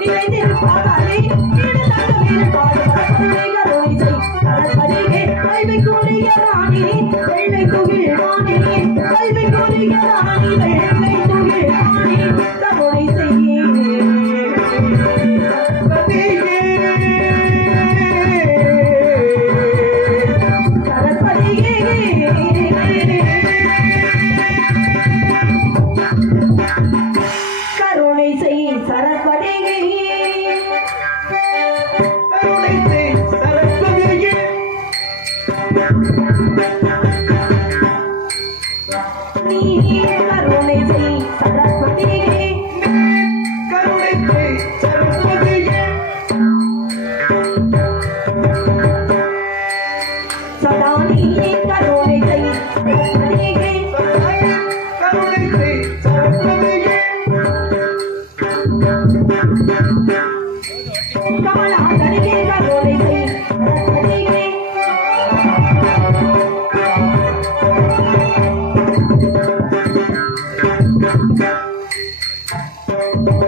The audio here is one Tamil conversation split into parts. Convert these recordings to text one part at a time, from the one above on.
நிறைந்திருப்பாரே இடதாக வேறு பாடுபடை கருணை செய் கடற்படியே கல்வி கூறிய ராணி வெள்ளை துகில் ராணி கல்வி கூறிய ராணி வெள்ளை துகில் ராணி கருணை செய் கருணை செய் சரஸ்வதியே கருணை செய் சரஸ்வதியே நீ கருணை செய் சரஸ்வதியே கருணை செய் சரஸ்வதியே சதா நீ கருணை செய் சரஸ்வதியே கருணை செய் சரஸ்வதியே கமலா கடிகே கருணை செய் சரஸ்வதியே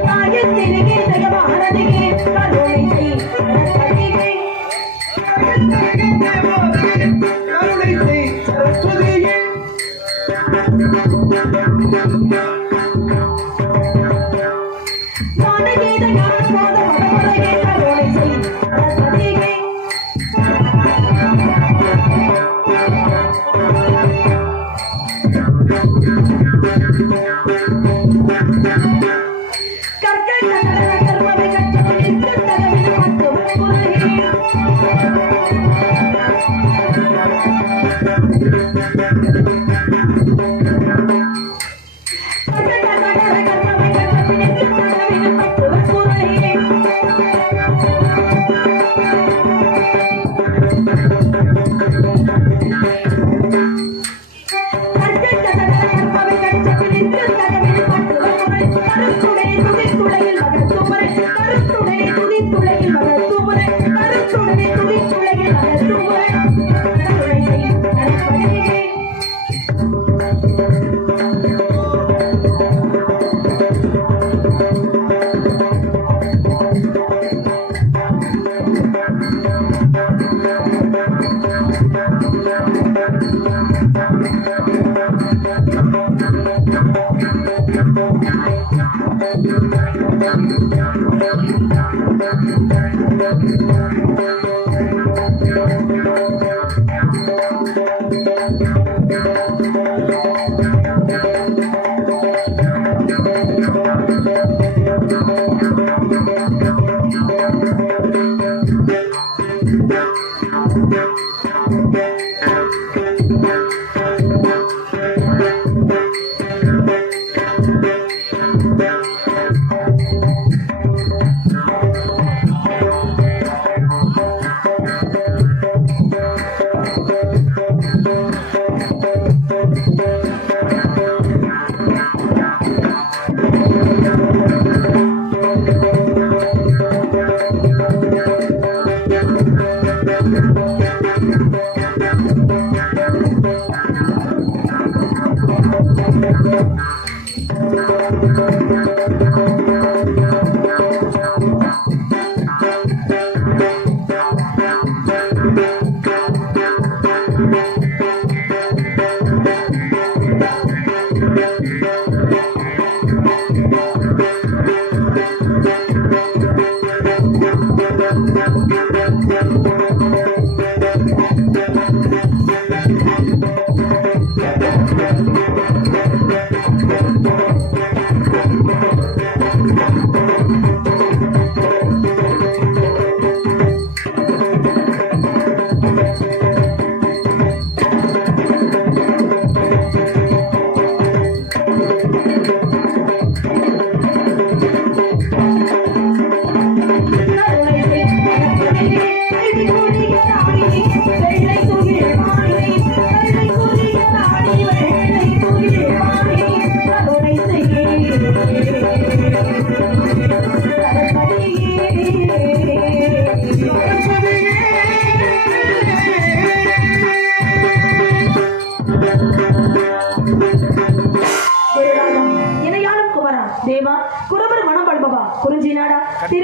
காயத்திலே தயவாரதிகே கருணை செய் சரஸ்வதியே கருணை செய் சரஸ்வதியே ஞானகீத ஞானபோத வடமுறையே கருணை செய் சரஸ்வதியே கற்கை கட்டளை கர்மவை கற்றவனின் கட்டளவின் மத்துவ முறையே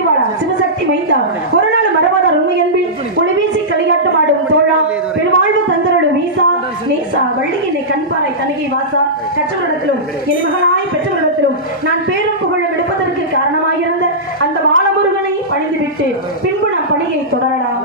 மலைவாழா சிவசக்தி மைந்தா ஒரு நாள் மரபாதார் உண்மை என்பில் ஒளிவீசி களியாட்டம் ஆடும் தோழா பெருவாழ்வு தந்தரோடு வீசா நேசா வள்ளியினை கண்பாறை தனகை வாசா கற்றவரிடத்திலும் என் மகனாய் பெற்றவரிடத்திலும் நான் பேரும் புகழும் எடுப்பதற்கு காரணமாயிருந்த அந்த பாலமுருகனை பணிந்துவிட்டு பின்பு நம் பணியை தொடரலாம்.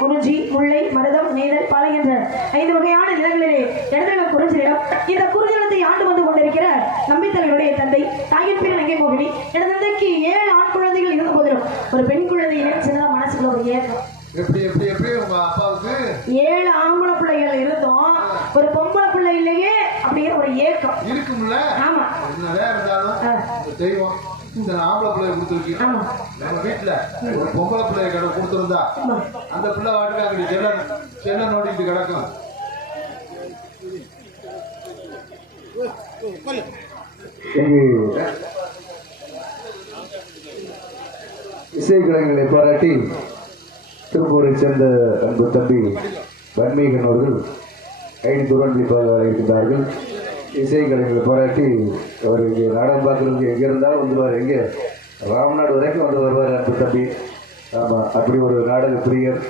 குறிஞ்சி, முல்லை, மருதம், நெய்தல், பாலை என்ற 5 வகையான நிலங்களிலே இடத்துல குறிஞ்சி நிலம். இந்த குறிஞ்சி நிலத்தை ஆண்டு வந்து கொண்டிருக்கிற நம்பித்தலைவருடைய தந்தை தாயின் பேர் நங்கை மோகினி. எனது தந்தைக்கு 7 ஆண் குழந்தைகள் இருந்த போதிலும் ஒரு பெண் குழந்தையிலே சின்னதா மனசுக்குள்ள ஒரு ஏக்கம். எப்படி எப்படி எப்படி உங்க அப்பாவுக்கு 7 ஆம்பளை பிள்ளைகள் இருந்தோம், ஒரு பொம்பளை பிள்ளை இல்லையே அப்படிங்கிற ஒரு ஏக்கம் இருக்கும்ல. ஆமா, என்னதான் இருந்தாலும் தெய்வம் இந்த ஆம்பளை பிள்ளைய கொடுத்துருக்கீங்க. நம்ம வீட்டுல ஒரு பொம்பளை பிள்ளைய கொடுத்துருந்தா அந்த பிள்ளை வாட்டுக்கு அங்க செல்ல நோண்டிட்டு கிடக்கும். இசைக்கலைஞர்களை பாராட்டி திருப்பூரை சேர்ந்த அன்பு தம்பி வன்மீகன் அவர்கள் 5 துறந்திப்பாக இருக்கின்றார்கள். இசைக்கலைஞர்களை பாராட்டி அவர் இங்கே நாடகம் பார்க்கறதுக்கு எங்கே இருந்தாலும் வந்துடுவார். எங்கே ராம்நாடு வரைக்கும் வந்து வருவார் அன்பு தம்பி. ஆமாம், அப்படி ஒரு நாடக பிரியர்.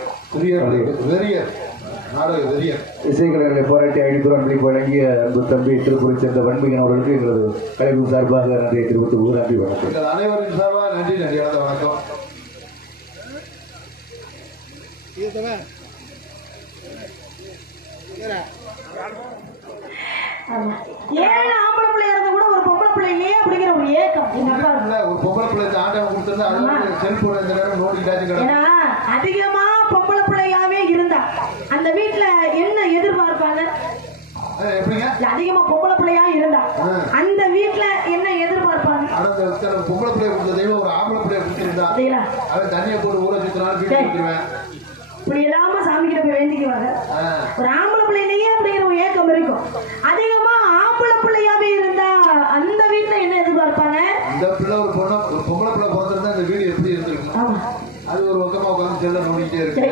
இசைக்கலைஞர்களை பாராட்டி 5 துறந்திப்பு வழங்கிய அன்பு தம்பி திருப்பூரை சேர்ந்த வன்மீகன் அவர்களுக்கு எங்களது கலைப்பு சார்பாக நன்றியை தெரிவித்து நன்றி வணக்கம். அனைவரின் சார்பாக நன்றி வணக்கம். 7 ஆம்பளை பிள்ளை இருந்தா கூட ஒரு பொம்பளை பிள்ளை இல்லையே அப்படிங்கிற ஒரு ஏக்கம் எங்க அப்பா. ஒரு பொம்பளை பிள்ளை ஆண்டவன் கொடுத்திருந்தா அது செல்போன் இந்த நேரம் நோண்டிட்டாச்சு. ஏன்னா அதிகமா பொம்பளை பிள்ளையாவே இருந்தா அந்த வீட்டுல என்ன எதிர்பார்ப்பாங்க? எப்படிங்க? அதிகமா பொம்பளை பிள்ளையா இருந்தா அந்த வீட்டுல என்ன எதிர்பார்ப்பாங்க? பொம்பளை பிள்ளைய கொடுத்த தெய்வம் ஒரு ஆம்பளை பிள்ளைய கொடுத்திருந்தா அவன் தண்ணியை போட்டு ஊற சுத்தினாலும் வீட்டுல கொடுத்துருவேன். இப்படி எல்லாம சாமி கிட்ட போய் வேண்டிக்குவாங்க. ஒரு ஆம்பளை பிள்ளையிலேயே அப்படிங்கிற ஒரு ஏக்கம் இருக்கும். அதிகமா ஆம்பளை பிள்ளையாவே இருந்தா அந்த வீட்டுல என்ன எதிர்பார்ப்பாங்க? இந்த பிள்ளை ஒரு பொம்பளை பிள்ளை பிறந்திருந்தா இந்த வீடு எப்படி இருந்திருக்கும்? அது ஒரு பக்கமா உட்காந்து செல்ல நோண்டிக்கிட்டே இருக்கு.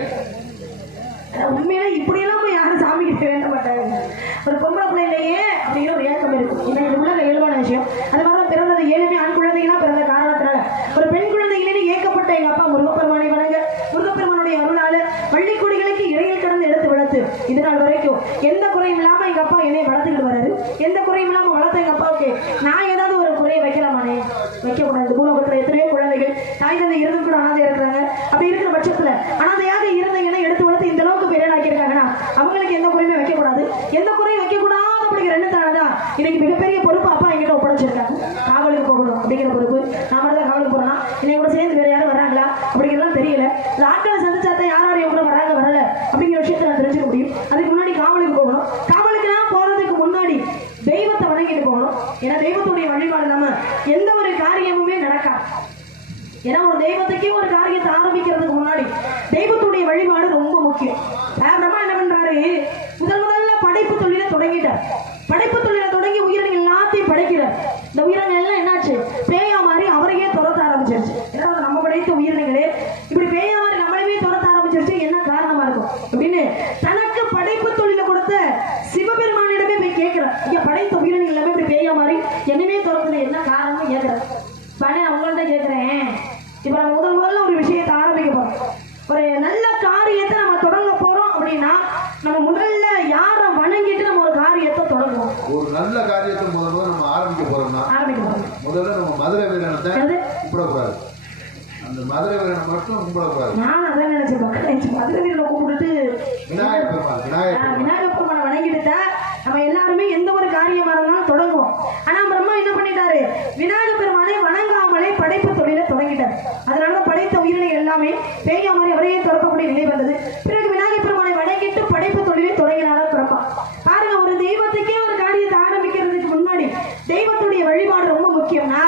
உண்மையில இப்படி எல்லாம் போய் யாரும் சாமி கிட்ட வேண்ட மாட்டாங்க. ஒரு பொம்பளை பிள்ளையிலேயே அப்படிங்கிற ஒரு ஏக்கம் இருக்கும். இது உள்ள இயல்பான விஷயம். அது மாதிரிதான் பிறந்தது 7 ஆண் குழந்தைகளா பிறந்த காரணத்தினால ஒரு பெண் குழந்தைகளே ஏக்கப்பட்ட எங்க அப்பா முருகப்பெருமானை வணங்க முருகப்பெருமானுடைய அருளால பள்ளிக்கூடிகளுக்கு இடையில் கடந்து எடுத்து வளர்த்து இது நாள் வரைக்கும் எந்த குறையும் இல்லாம எங்க அப்பா என்னை வளர்த்துக்கிட்டு வராரு. எந்த குறையும் இல்லாம வளர்த்த எங்க அப்பாவுக்கு நான் ஏதாவது ஒரு குறையை வைக்கலாமானே? வைக்க கூடாது. பூலோகத்துல எத்தனையோ குழந்தைகள் தாய் தந்தை இருந்து கூட அனாதையா இருக்கிறாங்க. அப்படி இருக்கிற பட்சத்துல அனாதையாக இருந்தீங்கன்னா எடுத்து வளர்த்து இந்த அளவுக்கு பெரியனாக்கி இருக்காங்கன்னா அவங்களுக்கு எந்த குறையுமே வைக்க கூடாது. எந்த குறையும் வைக்க கூடாது அப்படிங்கிற எண்ணத்தானதான் இன்னைக்கு மிகப்பெரிய பொறுப்பு அப்பா என்கிட்ட ஒப்படைச்சிருக்காங்க. காவலுக்கு போகணும் அப்படிங்கிற பொறுப்பு. நான் மட்டும் தான் காவலுக்கு போறேன்னா இன்னைக்கு கூட சேர்ந்து வேற யாரும் வராங்களா அப்படிங்கிறதுலாம் தெரியல. ஆட்களை சந்திச்சாத்தான் யார் எவ்வளோ வராங்க வரல அப்படிங்கிற விஷயத்தை நான் தெரிஞ்சுக்க முடியும். அதுக்கு முன்னாடி காவலுக்கு போகணும். காவலுக்கு நான் போறதுக்கு முன்னாடி தெய்வத்தை வணங்கிட்டு போகணும். ஏன்னா தெய்வத்துடைய வழிபாடு இல்லாம எந்த ஒரு காரியமுமே நடக்காது. ஏன்னா ஒரு தெய்வத்துக்கே ஒரு காரியத்தை ஆரம்பிக்கிறதுக்கு முன்னாடி தெய்வத்துடைய வழிபாடு ரொம்ப முக்கியம். பிரம்மா என்ன பண்றாரு, முதல்ல படைப்பு தொழிலை தொடங்கிட்டார். படைப்பு தொழிலை தொடங்கி உயிரினங்கள் எல்லாத்தையும் படைக்கிறார். இந்த உயிரினங்கள் எல்லாம் என்னாச்சு, பேயா மாதிரி அவரையே துரத்த ஆரம்பிச்சிருச்சு. ஏன்னா நம்ம படைத்த உயிரினங்களே இப்படி பேயா மாதிரி நம்மளையே துரத்த ஆரம்பிச்சிருச்சு, என்ன காரணமா இருக்கும் அப்படின்னு தனக்கு படைப்பு தொழிலை கொடுத்த சிவபெருமானிடமே போய் கேட்கிறார். ஐயா, படைத்த உயிரினங்கள் எல்லாமே இப்படி பேயா மாதிரி என்னமே துரத்துல என்ன காரணம்னு கேட்கிறார். நான் உங்கள்கிட்ட கேட்கிறேன், இப்ப நம்ம முதல்ல ஒரு விஷயத்தை ஆரம்பிக்க போறோம். ஒரு நல்ல காரியத்தை நம்ம தொடங்க போறோம் அப்படின்னா நம்ம முதல்ல யாரை வணங்கிட்டு நம்ம ஒரு காரியத்தை தொடங்குவோம். ஒரு நல்ல காரியத்தை முதல்ல நம்ம ஆரம்பிக்க போறோம்னா முதல்ல நம்ம மதுரை வீரனை கும்பிடக்கூடாது. அந்த மதுரை வீரனை மட்டும் கும்பிடக்கூடாது. நான் அதான் நினைச்சேன், மதுரை வீரனை கும்பிட்டுட்டு விநாயகர் பெருமானை வணங்கிட்டு நம்ம எல்லாருமே எந்த ஒரு காரியமா இருந்தாலும் தொடங்குவோம். ஆனா பிரம்மா என்ன பண்ணிட்டாரு, விநாயகர் பெருமானை வணங்காமலே படைப்பு தொழிலை தொடங்கிட்டார். அதனால படைத்த உயிரினை எல்லாமே பேயா மாதிரி அவரையே துறக்கக்கூடிய நிலை வந்தது. பிறகு விநாயகர் பெருமானை வணங்கிட்டு படைப்பு தொழிலை தொடங்கினாரா பிரம்மா. பாருங்க, ஒரு தெய்வத்துக்கே ஒரு காரியத்தை ஆரம்பிக்கிறதுக்கு முன்னாடி தெய்வத்துடைய வழிபாடு ரொம்ப முக்கியம்னா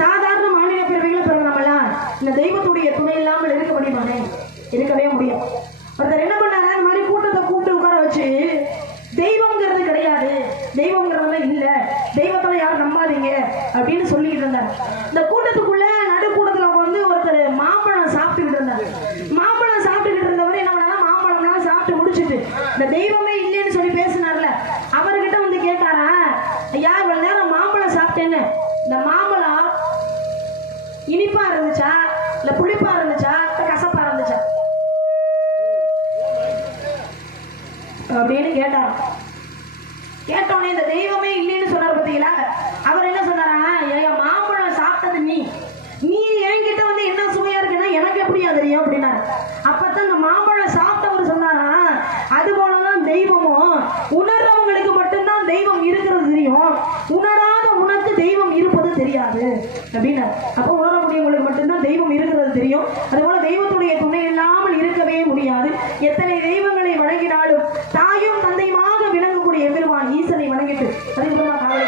சாதாரண மாநில பிறவிகளை பிறந்தமெல்லாம் இந்த தெய்வத்துடைய துணை இல்லாமல் இருக்க முடியுமானே? இருக்கவே முடியும். ஒருத்தர் என்ன பண்ணாரு, அந்த மாதிரி கூட்டத்தை கூப்பிட்டு உட்கார வச்சு தெய்வம்ங்கிறது கிடையாது, தெய்வம்ங்கிறதெல்லாம் இல்ல, தெய்வத்தை யாரும் நம்பாதீங்க அப்படின்னு சொல்லிட்டு இருந்தார். இந்த கூட்டத்துக்குள்ள நடு கூட்டத்துல வந்து ஒருத்தர் மாம்பழம் சாப்பிட்டுக்கிட்டு இருந்தார். மாம்பழம் சாப்பிட்டுக்கிட்டு இருந்தவர் என்ன பண்ணா, மாம்பழம்லாம் சாப்பிட்டு முடிச்சுட்டு இந்த தெய்வமே இல்லைன்னு சொல்லி பேசினார்ல, அவர்கிட்ட வந்து கேட்டாரா, ஐயா இவ்வளவு நேரம் மாம்பழம் சாப்பிட்டேன்னு, இந்த மாம்பழம் இனிப்பா இருந்துச்சா இல்ல புளிப்பா இருந்துச்சா கசப்பா இருந்துச்சா அப்படின்னு கேட்டார். கேட்டோன்னே இந்த தெய்வமே இல்லைன்னு சொன்னார் பார்த்தீங்களா, அவர் என்ன சொன்னாரா, மாம்பழம் சாப்பிட்டது நீ என்கிட்ட வந்து என்ன சுவையா இருக்குன்னா எனக்கு எப்படியா தெரியும் அப்படின்னாரு. அப்பதான் இந்த மாம்பழம் சாப்பிட்டவர் சொன்னாரா, அது போலதான் தெய்வமும் உணர்றவங்களுக்கு மட்டும்தான் தெய்வம் இருக்கிறது தெரியும், உணராத உனக்கு தெய்வம் இருப்பது தெரியாது அப்படின்னாரு. அப்போ உணரக்கூடியவங்களுக்கு மட்டும்தான் தெய்வம் இருக்கிறது தெரியும். அதுபோல தெய்வத்துடைய துணை இல்லாமல் இருக்கவே முடியாது. எத்தனை தெய்வங்களை வணங்கினாலும் தாயும் தந்தையுமாக விளங்கக்கூடிய எம்பெருமான் ஈசனை வணங்கிட்டு அதுக்கு காவலை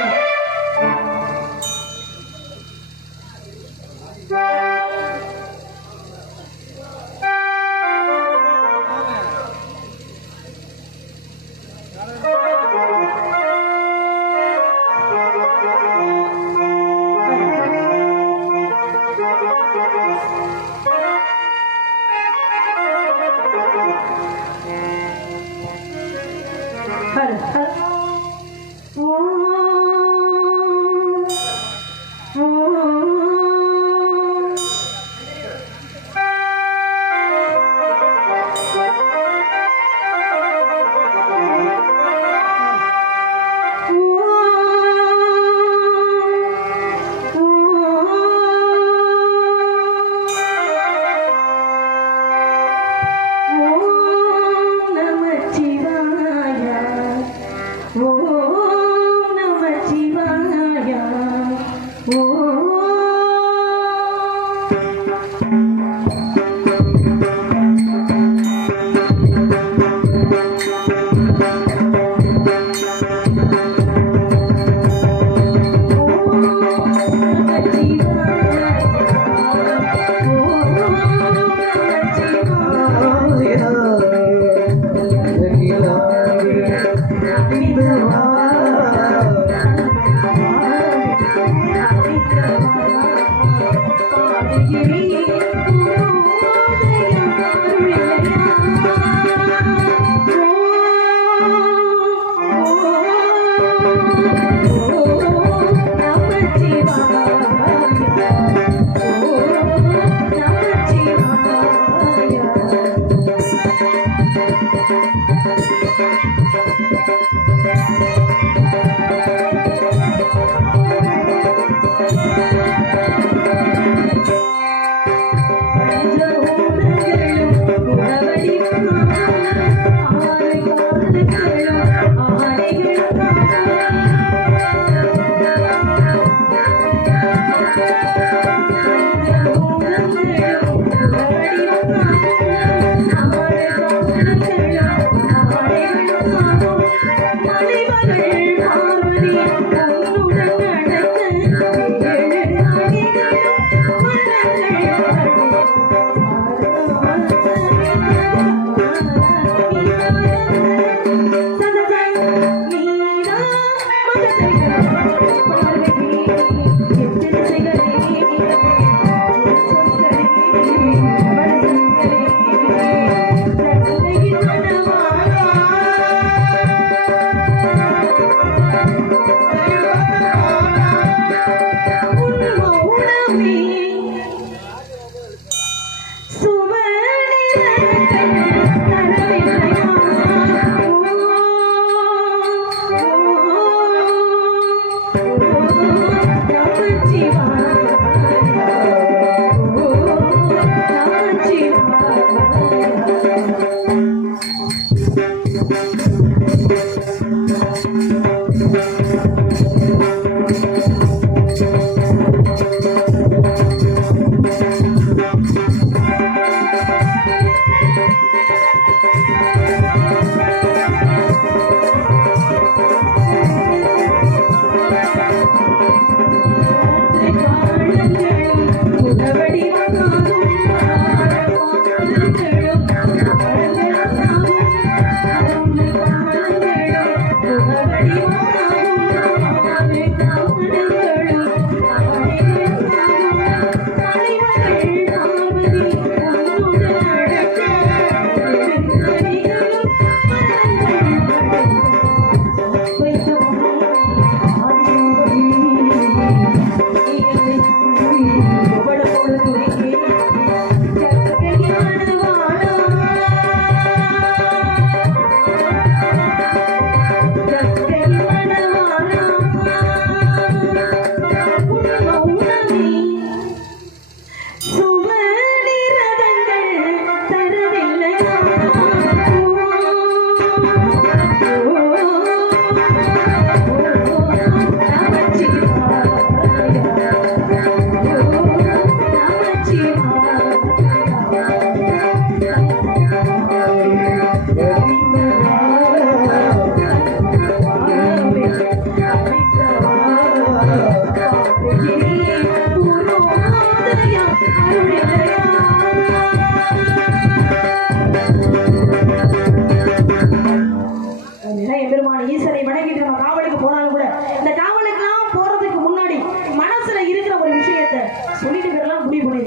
மலைமகள் பார்வதி உன்னுடன் நடக்க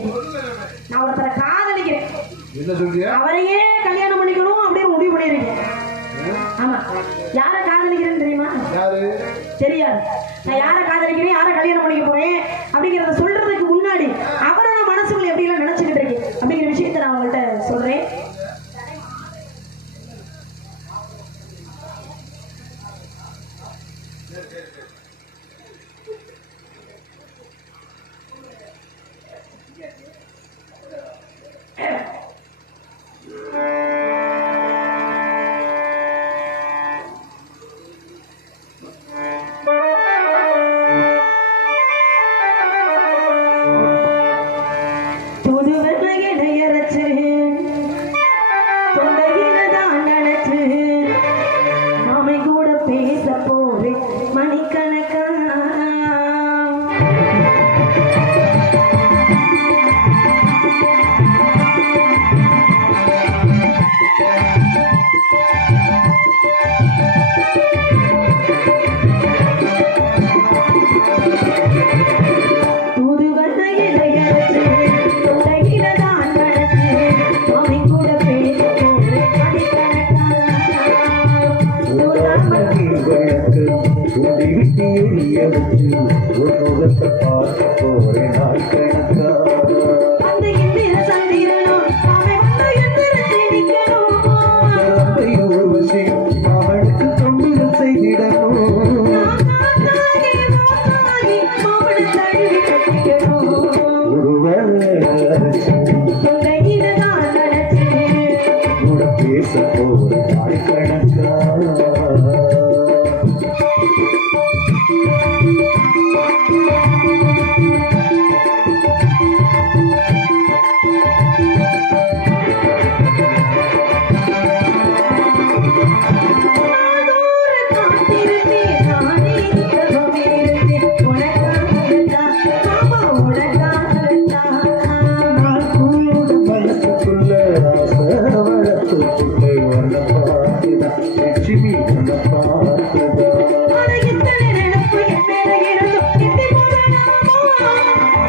பண்ணிருக்கேன். நான் ஒருத்தரை காதலிக்கிறேன், என்ன சொல்றியா? அவரையே கல்யாணம் பண்ணிக்கணும் அப்படின்னு முடிவு பண்ணிருக்கேன். ஆமா, யாரை காதலிக்கிறேன்னு தெரியுமா? யாரு? தெரியாது. நான் யாரை காதலிக்கிறேன், யாரை கல்யாணம் பண்ணிக்க போறேன் அப்படிங்கிறத சொல்றதுக்கு முன்னாடி அவரை நான் மனசுக்குள்ள எப்படி எல்லாம் நினைச்சுக்கிட்டு இருக்கேன் அப்படிங்கிற விஷயத்தை நான் உங்கள்கிட்ட சொல்றேன்.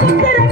சுந்தர